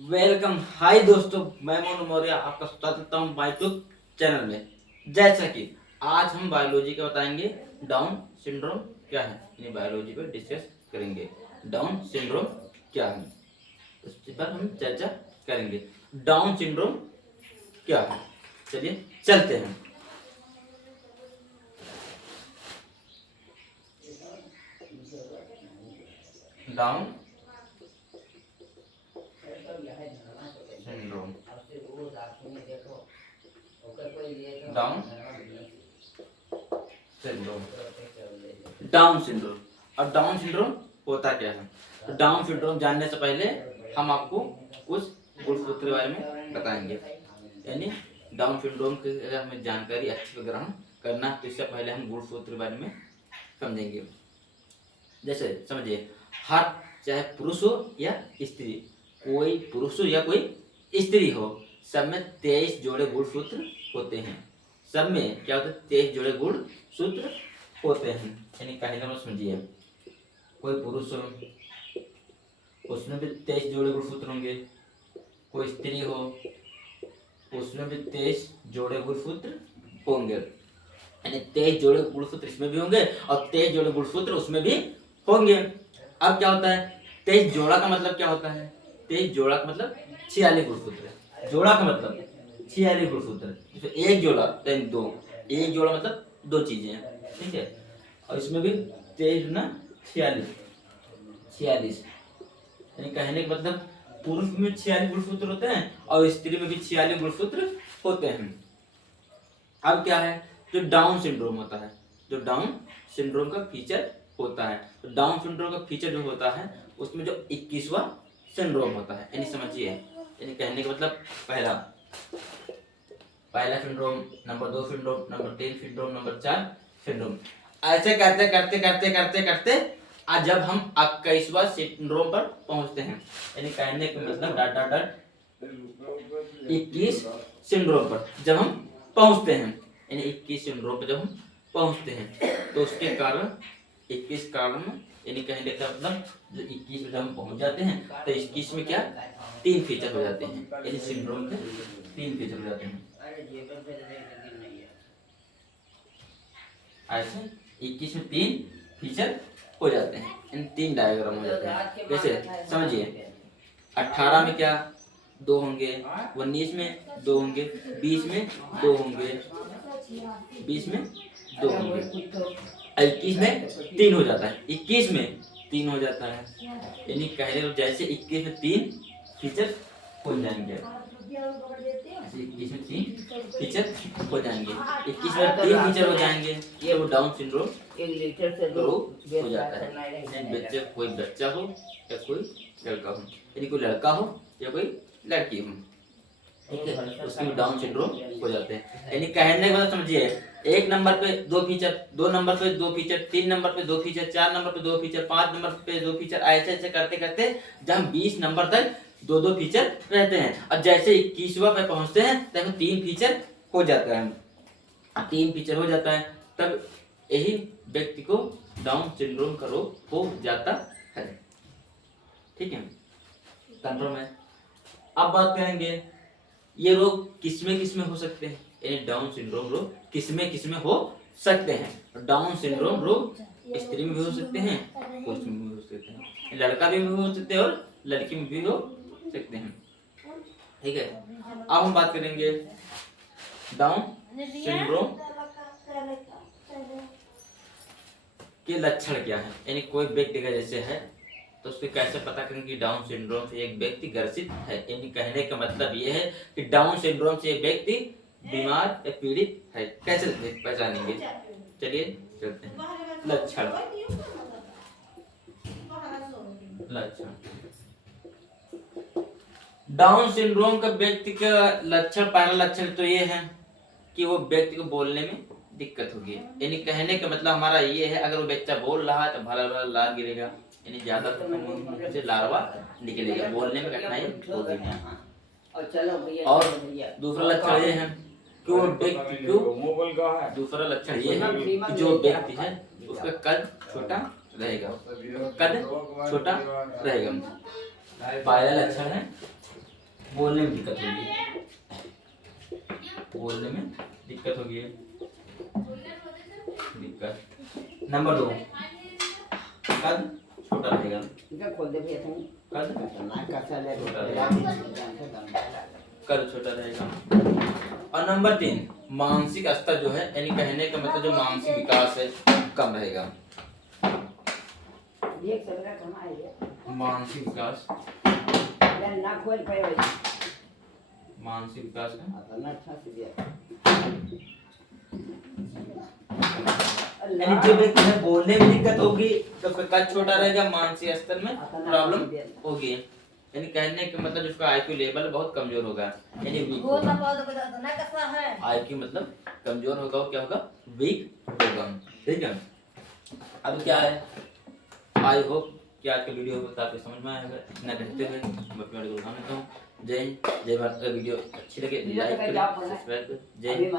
Welcome. हाय दोस्तों, मैं मोनू मौर्य आपका स्वागत करता हूँ माय यूट्यूब चैनल में। जैसा कि आज हम बायोलॉजी का बताएंगे डाउन सिंड्रोम क्या है, यानी बायोलॉजी पर डिस्कस करेंगे डाउन सिंड्रोम क्या है, इस पर हम चर्चा करेंगे। डाउन सिंड्रोम क्या है, चलिए चलते हैं। Down syndrome, down syndrome, down syndrome. और डाउन सिंड्रोम होता क्या है? तो डाउन सिंड्रोम जानने से पहले हम आपको कुछ गुणसूत्र के बारे में बताएंगे। यानी डाउन सिंड्रोम की अगर हमें जानकारी अच्छी से ग्रहण करना है तो इससे पहले हम गुणसूत्र के बारे में समझेंगे। जैसे समझिए, हर चाहे पुरुष हो या स्त्री, कोई पुरुष हो या कोई स्त्री हो, सब में 23 जोड़े गुणसूत्र होते हैं। सब में क्या होता है? 23 जोड़े गुणसूत्र होते हैं। यानी पहले नंबर समझिए, कोई पुरुष हो उसमें भी 23 जोड़े गुणसूत्र होंगे, कोई स्त्री हो उसमें भी 23 जोड़े गुणसूत्र होंगे। यानी 23 जोड़े गुणसूत्र इसमें भी होंगे और 23 जोड़े गुणसूत्र उसमें भी होंगे। अब क्या होता है? 23 जोड़ा का मतलब क्या होता है? 23 जोड़ा का मतलब 46 गुणसूत्र। जोड़ा का मतलब 46 गुणसूत्र। जैसे एक जोड़ा यानी दो, एक जोड़ा मतलब दो चीजें हैं, ठीक है। और इसमें भी 23 ना 46, 46 यानी कहने का मतलब पुरुष में 46 गुणसूत्र होते हैं और स्त्री में भी 46 गुणसूत्र होते हैं। अब क्या है? जो डाउन सिंड्रोम होता है, जो डाउन सिंड्रोम का फीचर होता है, तो डाउन सिंड्रोम का फीचर जो होता है उसमें जो 21वां सिंड्रोम होता है, यानी समझिए, यानी कहने का मतलब पहला syndrome, number 2 syndrome, number 3 syndrome, number 4 syndrome, ऐसे करते करते करते करते करते आज जब हम 21वां सिंड्रोम पर पहुंचते हैं, यानी कहने का मतलब डॉट डॉट डॉट 21 सिंड्रोम पर जब हम पहुंचते हैं, यानी 21 सिंड्रोम पर जब हम पहुंचते हैं तो उसके कारण 21 कारण, यानी कहने का मतलब जो 21 में जब हम पहुंच जाते हैं तो 21 में क्या 3 फीचर हो जाते हैं, यानी सिंड्रोम के 3 फीचर हो जाते हैं। ऐसे 21 में 3 फीचर हो जाते हैं, इन 3 डायग्राम हो जाते हैं। जैसे समझिए, 18 में क्या 2 होंगे, 19 में 2 होंगे, 20 में 2 होंगे, 20 में 2 होंगे, 21 में 3 हो जाता है, 21 में 3 हो जाता है। यानी कह रहे हो जैसे 21 में 3 फीचर हो जाएंगे, 21 में 3 फीचर हो जाएंगे, 21 में 3 फीचर हो जाएंगे, ये वो डाउन सिंड्रोम हो जाता है। बच्चे, कोई बच्चा हो या कोई लड़का हो, यदि कोई लड़का हो या कोई लड़की हो, ठीक है, उसके भी डाउन सिंड्रोम हो जाते हैं। यानी कहने का मतलब समझिए, 1 नंबर पे 2 फीचर, 2 नंबर पे 2 फीचर, 3 नंबर पे 2 फीचर, 4 नंबर पे 2 फीचर, 5 नंबर पे 2 फीचर, ऐसे ऐसे करते करते जब 20 नंबर तक 2 फीचर रहते हैं और जैसे 21वां पे पहुंचते हैं तब 3 फीचर हो जाता है। 3 फीचर हो जाता है तब यही व्यक्ति को डाउन सिंड्रोम का रोग हो जाता है, ठीक है, कंफर्म है। अब बात करेंगे ये रोग किसमें हो सकते हैं, यानी डाउन सिंड्रोम रोग किसमें हो सकते हैं। डाउन सिंड्रोम रोग स्त्री में भी हो सकते हैं, पुरुष में भी हो सकते हैं, लड़का भी हो सकते हैं और लड़की में भी हो सकते हैं, ठीक है। अब हम बात करेंगे डाउन सिंड्रोम के लक्षण क्या है, यानी कोई व्यक्ति का जैसे है तो उसको कैसे पता करें कि डाउन सिंड्रोम से एक व्यक्ति ग्रसित है। यानी कहने का मतलब ये है कि डाउन सिंड्रोम से एक व्यक्ति बीमार या पीड़ित है, कैसे पहचानेंगे? चलिए चलते हैं। लक्षण, डाउन सिंड्रोम का व्यक्ति का लक्षण, पहला लक्षण तो ये है कि वो व्यक्ति को बोलने में दिक्कत होगी। यानी कहने का मतलब हमारा ये है, अगर वो बच्चा बोल रहा है तो भला भला लार गिरेगा, यानी ज्यादा मुंह से लार्वा निकलेगा, बोलने में कठिनाई होगी। और दूसरा लक्षण ये है कि वो व्यक्ति को, दूसरा लक्षण ये है कि जो व्यक्ति है उसका कद छोटा रहेगा, कद छोटा रहेगा। पहला लक्षण है बोलने में दिक्कत होगी, बोलने में दिक्कत होगी, दिक्कत। नंबर 2, कद छोटा रहेगा, खोल दे भैया तुम, कद कद छोटा रहेगा। और नंबर 3, मानसिक स्तर जो है, यानी कहने का मतलब जो मानसिक विकास है कम रहेगा। मानसिक विकास, मानसिक विकास है, यानी जो व्यक्ति है बोलने में दिक्कत होगी तो फिर कद छोटा रहेगा, मानसिक स्तर में प्रॉब्लम होगी, यानी कहने का मतलब जिसका आईक्यू लेवल बहुत कमजोर होगा, यानी वीक होगा। आईक्यू मतलब कमजोर होगा, वो क्या होगा, वीक होगा, ठीक है। अब क्या है, आई होप कि आज का वीडियो आपको समझ में आएगा। इतना कहते हुए मैं अपने वीडियो को खत्म करता हूँ। जय हिंद, जय भारत। अगर वीडियो अच्छी लगे लाइक करें, सब्सक्राइब करें। जय हिंद।